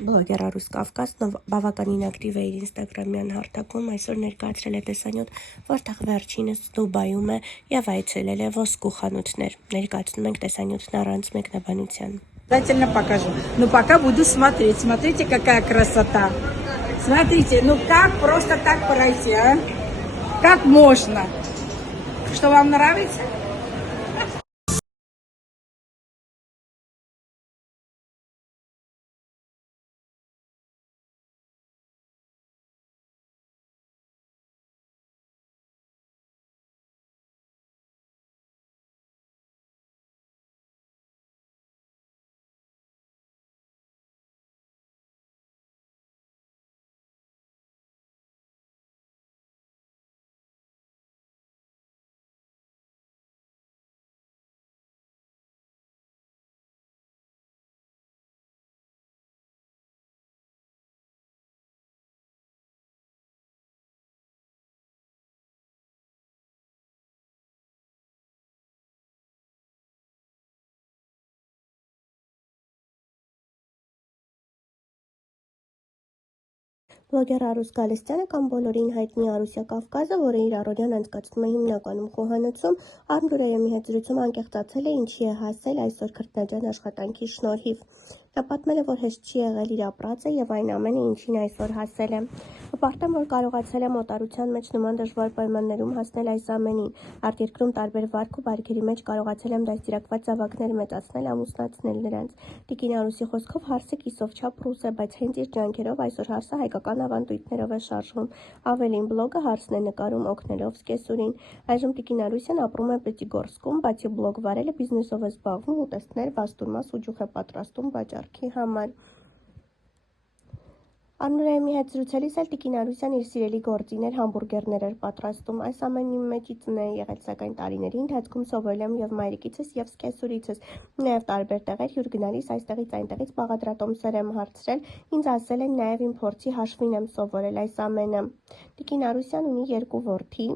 Բլոգեր Արուս Կավկասն բավականին ակտիվ է իր ինստագրամյան հարթակում, այսօր ներկայացրել է տեսանյութ, որտեղ վերջինս Դուբայում է և այցելել է ոսկու խանութներ։ Ներկայացնում ենք տեսանյութն առանց մեկնաբանության։ Обязательно покажу. Но пока буду смотреть. Смотрите, какая красота. Смотрите, ну как просто так пройти, а? Как можно? Что вам нравится? Բլոգեր Արուս Գալստյանը կամ բոլորին հայտնի Արուսյա Կավկազը, որը իր առօրյան անցկացնում է հիմնականում խոհանոցում, Արմդուրայեմի հետ զրույցում անկեղծացել է ինչի է հասել այսօր քրտնաջան աշխատանքի շնորհիվ։ Նա պատմել է, որ հեշտ չի եղել իր ապրածը և այն ամենը, ինչին այսօր հասել է։ Հպարտեմ, որ կարողացել է մոտարության մեջ նման դժվար պայմաններում հասնել այս ամենին։ Արտերկրում տարբեր վարք ու բարքերի մեջ կարողացել եմ դաստիարակված զավակներ մեծացնել, ամուսնացնել նրանց։ Տիկին Արուսի խոսքով հարսը կիսով չափ ռուս է, բայց հենց իր ջանքերով այսօր հարսը հայկական ավանդույթներով է շարժվում։ Ավելին, բլոգը հարսն է նկարում օգնելով սկեսուրին։ Այժմ Տիկին Արուսյան ապրում է Պետիգորսկում, բացի բլոգ վարելը բիզնեսով է զբաղվում, ուտեստներ, բաստուրմաս ու ջուխ է պատրաստում վաճառքի համար։ Արմդուրայեմի հետ զրուցելիս էլ Տիկին Արուսյան իր սիրելի գործիներ համբուրգերներ էր պատրաստում։ Այս ամենի մեջից է եղել, սակայն տարիների ընթացքում սովորել եմ և մայրիկիցս և սկեսուրիցս, նաև տարբեր տեղեր հյուր գնալիս այստեղից այնտեղից բաղադրատոմսեր եմ հարցրել, ինձ ասել են նաև իմ փորձի հաշվին եմ սովորել այս ամենը։ Տիկին Արուսյան ունի 2 որդի։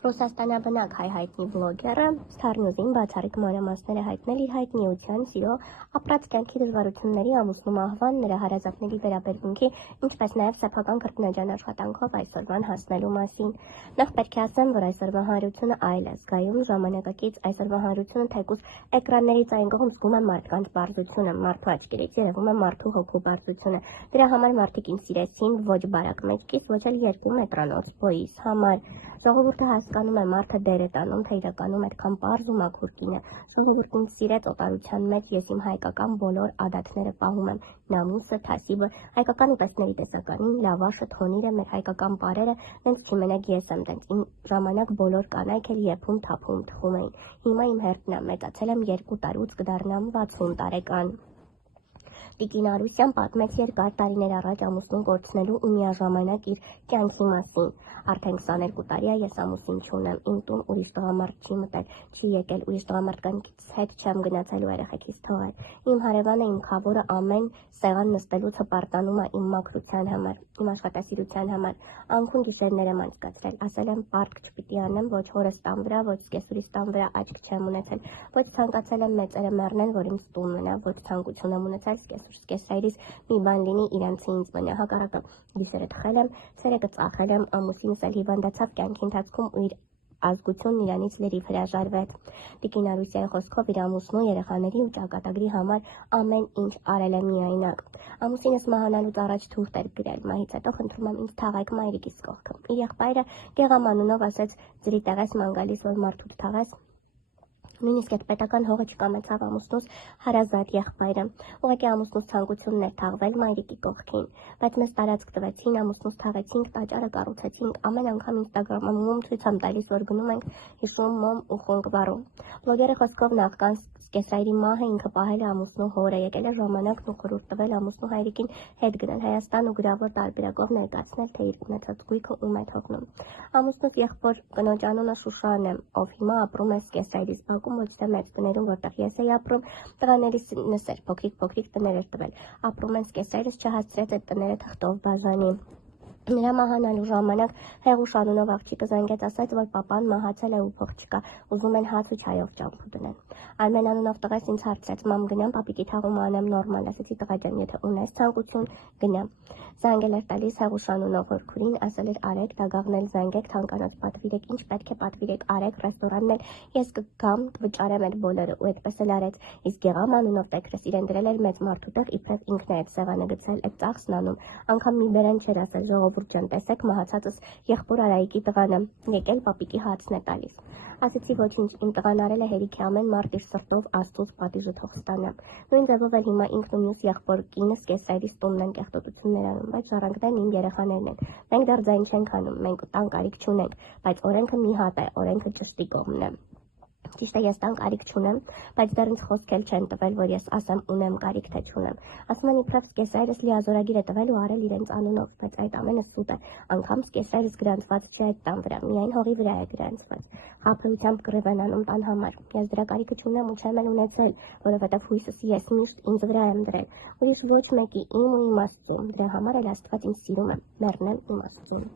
Ռուսաստանաբնակ հայ-հայտնի բլոգերը Star-News-ին բացառիկ մանրամասներ է հայտնել իր հայտնիության, սիրո, ապրած կյանքի դժվարությունների, ամուսնու մահվան, նրա հարազատների վերաբերմունքի, ինչպես նաև սեփական քրտնաջան աշխատանքով այսօրվան հասնելու մասին։ Նախ պետք է ասեմ, որ այսօրվա հանրությունը այլ է զգայուն, ժամանակակից այսօրվա հանրությունը թեկուզ էկրաններից այն կողմ զգում է մարդկանց պարզությունը, մարդու աչքերից երևում է մարդու հոգու պարզությունը։ Դրա համար մարդիկ ինձ սիրեցին ոչ բարակ մեջքից, ոչ էլ 2 մետրանոց բոյիս համար։ Ժողովուրդը հասկանում է, մարդը դեր է տանում, թե իրականում այդքան պարզ ու մաքուր կին է։ Ժողովուրդն ինձ սիրեց օտարության մեջ, ես իմ հայկական բոլոր ադաթները պահում եմ՝ նամուսը, թասիբը, հայկական ուտեստների տեսականին, լավաշը, թոնիրը, մեր հայկական պարերը, նենց չմենակ ես եմ տենց, իմ ժամանակ բոլոր կանայք էլ եփում, թափում, թխում էին։ Հիմա իմ հերթն է, մեծացել եմ 2 տարուց կդառնամ 60 տարեկան։ Տիկին Արուսյան պատմեց երկար տարիներ առաջ ամուսնուն կորցնելու ու միաժամանակ իր կյանքի մասին։ Արդեն 22 տարի է ես ամուսին չունեմ, իմ տուն ուրիշ տղամարդ չի մտել, չի եկել, ուրիշ տղամարդկանց հետ չեմ գնացել ու երեխեքիս թողել։ Իմ հարևանը, իմ քավորը ամեն սեղան նստելուց հպարտանում է իմ մաքրության համար, իմ աշխատասիրության համար։ Անքուն գիշերներ եմ անցկացրել, ասել եմ պարտք չպիտի անեմ, ոչ հորս տան վրա, ոչ սկեսուրիս տան վրա աչք չեմ ունեցել, ոչ ցանկացել եմ մեծերը մեռնեն, որ ինձ տուն մնա, ոչ ցանկություն եմ ունեցել սկեսայրիս մի բան լինի իրանցի ինձ մնա, հակառակը գիշերը թխել եմ, ցերեկը ծախել եմ, ամուսինս էլ հիվանդացավ կյանքի ընթացքում ու իր ազգությունն իրանից լրիվ հրաժարվեց։ Տիկին Արուսյայի խոսքով իր ամուսնու, երեխաների ու ճակատագրի համար ամեն ինչ արել է միայնակ։ Ամուսինս մահանալուց առաջ թուղթ էր գրել, մահից հետո խնդրում եմ ինձ թաղեք մայրիկիս կողքը։ Իր եղբայրը Գեղամ անունով ասեց ջրի տեղես ման գալիս, որ մարդուց թաղես։ Նույնիսկ այդ պետական հողը չկամեցավ ամուսնուս հարազատ եղբայրը։ Ուղղակի ամուսնուս ցանկությունն էր թաղվել մայրիկի կողքին, բայց մեզ տարածք տվեցին, ամուսնուս թաղեցինք, տաճարը կառուցեցինք, ամեն անգամ Instagram-ում ցույց եմ տալիս, որ գնում ենք հիշում մոմ ու խունկ վառում։ Բլոգերի խոսքով նախքան սկեսայրի մահը ինքը պահել է ամուսնու հորը, եկել է ժամանակն ու խորհուրդ տվել ամուսնու հայրիկին հետ գնել Հայաստան ու գրավոր տարբերակով ներկայացնել, թե իր ունեցած գույքը ում է թողնում։ Ամուսնուս եղբոր կնոջ անունը Շուշան է, ով հիմա ապրում է սկեսայրիս բակում, ոչ թե մեծ տներում, որտեղ ես էի ապրում, տղաներիս էր փոքրիկ տներ էր տվել։ Ապրում են սկեսայրս չհասցրեց այդ տները թղթով բաժանի։ Նրա մահանալու ժամանակ Հեղուշ անունով աղջիկը զանգեց, ասաց, որ պապան մահացել է ու փող չկա, ուզում են հաց ու չայով ճամփու դնեն։ Արմեն անունով տղես ինձ հարցրեց, մամ գնամ պապիկի թաղումը անեմ նորմալ, ասեցի տղա ջան, եթե ունես ցանկություն, գնա։ Զանգել էր տալիս Հեղուշ անունով հորքուրին, ասել էր արեք, դագաղնել զանգեք, թանկանոց պատվիրեք, ինչ պետք է պատվիրեք, արեք, ռեստորանն էլ ես կգամ, կվճարեմ այդ բոլորը, ու այդպես էլ արեց։ Իսկ Գեղամ անունով տեքրս իրեն դրել էր մեծ մարդու տեղ, իբրև ինքն է այդ սեղանը գցել, այդ ծախսն անում, անգամ մի բերան չէր ասել, ժողովուրդ ջան, տեսեք մահացածս եղբոր Արայիկի տղան է, եկել պապիկի հացն է տալիս։ Ասեցի ոչինչ, իմ տղան արել է հերիքի ամեն մարդ իր սրտով Աստծուց պատիժը թող ստանա։ Նույն ձևով էլ հիմա ինքն ու մյուս եղբոր կինս կեսայրիս տունն են կեղտոտություններ անում, բայց ժառանգներն իմ երեխաներն են։ Մենք դեռ ձայն չենք անում, մենք տան կարիք չունենք, բայց օրենքը մի հատ է, օրենքը ճշտի կողմն է։ Ճիշտ է, ես տան կարիք չունեմ, բայց դեռ ինձ խոսք էլ չեն տվել, որ ես ասեմ ունեմ կարիք թե չունեմ։ Ասում են իբրև սկեսայրս լիազորագիր է տվել ու արել իրենց անունով, բայց այդ ամենը սուտ է։ Անգամ սկեսայրս գրանցված չի այդ տան վրա, միայն հողի վրա է գրանցված։ Խաբեությամբ կռիվ են անում տան համար։ Ես դրա կարիքը չունեմ ու չեմ էլ ունեցել, որովհետև հույսս ես միշտ ինձ վրա եմ դրել։ Ուրիշ ոչ մեկի իմ ու իմ Աստծուն։ Դրա համար էլ Աստված ինձ սիրում է, մեռնել իմ Աստծուն։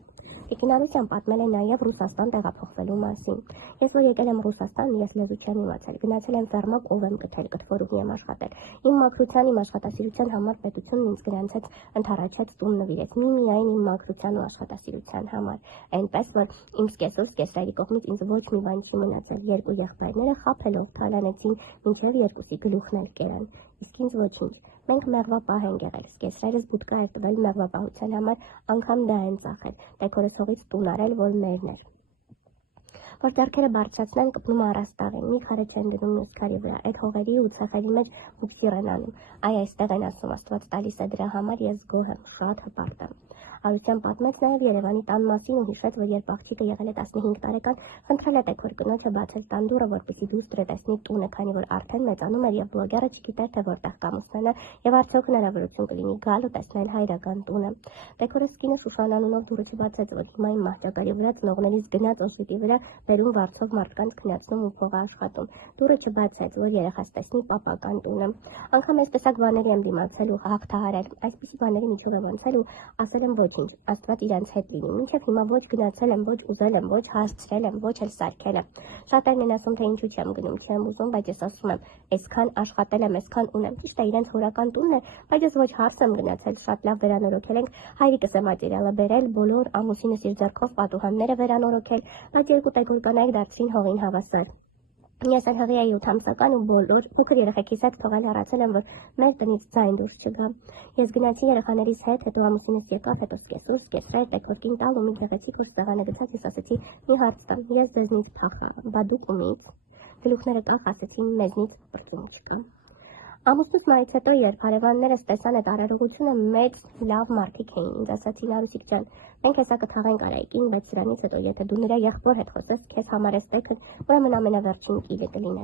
Տիկին Արուսյան պատմել է նաև Ռուսաստան տեղափոխվելու մասին։ Ես որ եկել եմ Ռուսաստան, ես լեզու չեմ իմացել։ Գնացել եմ ֆերմա, ով եմ գտել, կտվորուհի եմ աշխատել։ Իմ մաքրության, իմ աշխատասիրության համար պետությունն ինձ գրանցեց, ընդառաջեց տուն նվիրեց։ Միայն իմ մաքրության ու աշխատասիրության համար։ Այնպես որ իմ սկեսով սկեսայրի կողմից ինձ ոչ մի բան չի մնացել։ Երկու եղբայրները խաբելով թալանեցին, մինչև երկուսի գլուխն էլ կերան։ Իսկ ինձ ոչինչ։ Մենք մեղվապահ ենք եղել, սկեսրերս բուտկա էր տվել մեղվապահության համար, անգամ դա են ծախել, տեքորս հողից տուն արել, որ մերն էր։ Որ ձեռքերը բարձրացնեն կպնում առաստաղին, մի քարը չեն դնում մյուս քարի վրա, այդ հողերի ու ցեխերի մեջ բուքսիր են անում, այ այստեղ են ասում, Աստված տալիս է դրա համար, ես գոհ եմ, շատ հպարտ եմ։ Արուսյան պատմեց նաև Երևանի տան մասին ու հիշեց, որ երբ աղջիկը եղել է 15 տարեկան, խնդրել է տեքոր կնոջը բացել տան դուռը, որպեսզի դուստր տեսնի տունը, քանի որ արդեն մեծանում էր եւ բլոգերը չգիտեր, թե որտեղ կամուսնելը եւ արդյոք հնարավորություն կլինի գալ ու տեսնել հայրական տունը։ Տեքորը սկինը Շուշան անունով դուռը չբացեց, որ հիմա իմ մահճակալի վրա ծնողներից գնաց օշուտի վրա բերում վարձով մարդկանց քնացնում ու փող աշխատում։ Դուռը չբացեց, որ երեխաս տեսնի պապական տունը։ Անգամ այս տեսակ բաների եմ դիմացել ու հաղթահարել։ Այսպիսի բաների միջով եմ անցել ու ասել եմ ոչինչ, Աստված իրանց հետ լինի։ Մինչև հիմա ոչ գնացել եմ, ոչ ուզել եմ, ոչ հասցրել եմ, ոչ էլ սարքել եմ։ Շատերն են ասում, թե ինչու չեմ գնում, չեմ ուզում, բայց ես ասում եմ, այսքան աշխատել եմ, այսքան ունեմ։ Ճիշտ է, իրենց հորական տունն է, բայց ես ոչ հարց եմ գնացել, շատ լավ վերանորոգել ենք, հայրիկս է մատերիալը բերել, բոլոր ամուսինս իր ձեռքով պատուհանները վերանորոգել, բայց երկու տեքոր կանայք դարձրին հողին հավասար։ Ես էլ հղի էի 8 ամսական ու բոլոր փոքր երեխեքիս հետ թողել հեռացել եմ, որ մեր տնից ձայն դուրս չգա։ Ես գնացի երեխաներիս հետ, հետո ամուսինս եկավ, հետո սկեսուր, սկեսրեր, տեքորկին տալ ու մի գեղեցիկ որ սեղանը գցած, ես ասեցի՝ մի հարց տամ, ես ձեզնից փախա, բա դուք ումից։ Գլուխները կախ ասեցին, մեզնից բրծում չկա։ Ամուսնուց մայից հետո, երբ հարևաններս տեսան այդ արարողությունը, մեծ լավ մարդիկ էին, ինձ ասացին Արուսիկ ջան, մենք հեսա կթաղենք Արայիկին, բայց սրանից հետո, եթե դու նրա եղբոր հետ խոսես, քեզ համար էս տեքն, ուրեմն ամենավերջին կիլը կլինի։